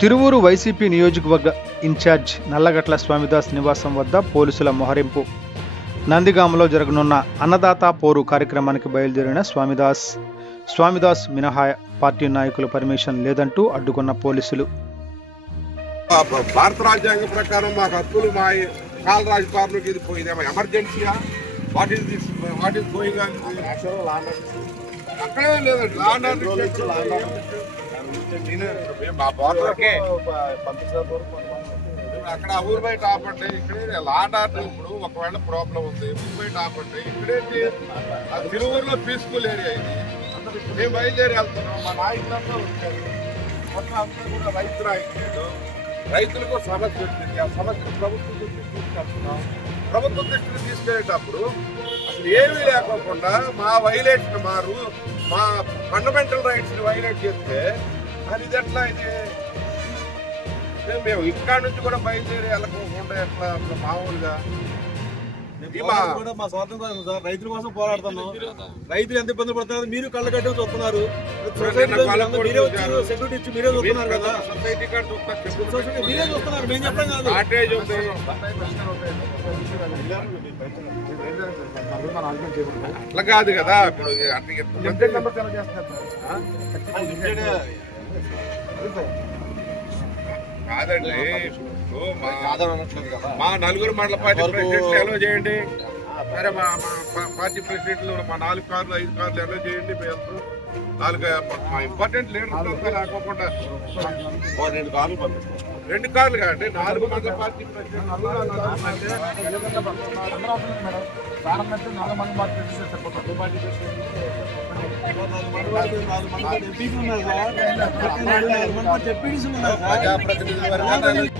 Tiruvuru YCP నియోజకవర్గ incharge Nallagatla Swamidas నివాసం వద్ద పోలీసుల మోహరింపు. నందిగామలో జరగనున్న అన్నదాత పోరు కార్యక్రమానికి బయలుదేరిన స్వామిదాస్. స్వామిదాస్ మినహా పార్టీ నాయకుల పర్మిషన్ లేదంటూ అడ్డుకున్న పోలీసులు. భారత రాజ్యాంగం ప్రకారం మాకు హక్కులు మా కాల రాజపాలనకి ఇది పోయిందేమో. ఎమర్జెన్సీయా? What is this? What is going on? అక్కడే లేదండి లాండ్ మా బార్డర్కే అక్కడ ఊరు బయట ఆపండి ఇక్కడే లాండ్ ఆర్డర్ ఇప్పుడు ఒకవేళ ప్రాబ్లం ఉంది ఊరు బయట ఆపండి ఇక్కడేంటి ఆ తిరువురులో పీస్ఫుల్ ఏరియా ఇది. మేము బయలుదేరి వెళ్తున్నాం మా నాయకులంతా వచ్చారు. మొత్తం అంతా కూడా రైతు నాయకులు. రైతులకు సమస్య వచ్చింది ఆ సమస్య ప్రభుత్వం దృష్టికి తీసుకెళ్తున్నాం. ప్రభుత్వం దృష్టికి తీసుకెళ్ళేటప్పుడు అసలు ఏమీ లేకోకుండా మా వైలేషన్ మారు మా ఫండమెంటల్ రైట్స్ వైలేట్ చేస్తే అది ఇది ఎట్లా ఇది? మేము ఇక్కడ నుంచి కూడా బయలుదేరి వెళ్ళకోకుండా ఎట్లా అసలు మామూలుగా? మా స్వార్థం కోసం సార్. రైతుల కోసం పోరాడుతున్నాం. రైతులు ఎంత ఇబ్బంది పడుతున్నారు? మీరు కళ్ళ కట్టి చూస్తున్నారు. సెక్యూరిటీ ఇచ్చి మీరే చూస్తున్నారు కదా. మీరే చూస్తున్నారు. మేము చెప్పడం కాదు. అట్లా కాదు కదా ఇప్పుడు కాదండి మా- మా నలుగురు మండల పార్టీ ప్రెసిడెంట్లు ఎలా చేయండి. సరే మా పార్టీ ప్రెసిడెంట్లు మా నాలుగు కార్లు ఐదు కార్లు ఎలా చేయండి మీ అందరూ నాలుగు మా ఇంపార్టెంట్ లీడర్స్ లేకోకుండా రెండు కార్లు పంపిస్తాం రెండు కార్లు కాదండి నాలుగు పార్టీ మంది సార్ ప్రజాప్రతినిధుల వర్గాలు.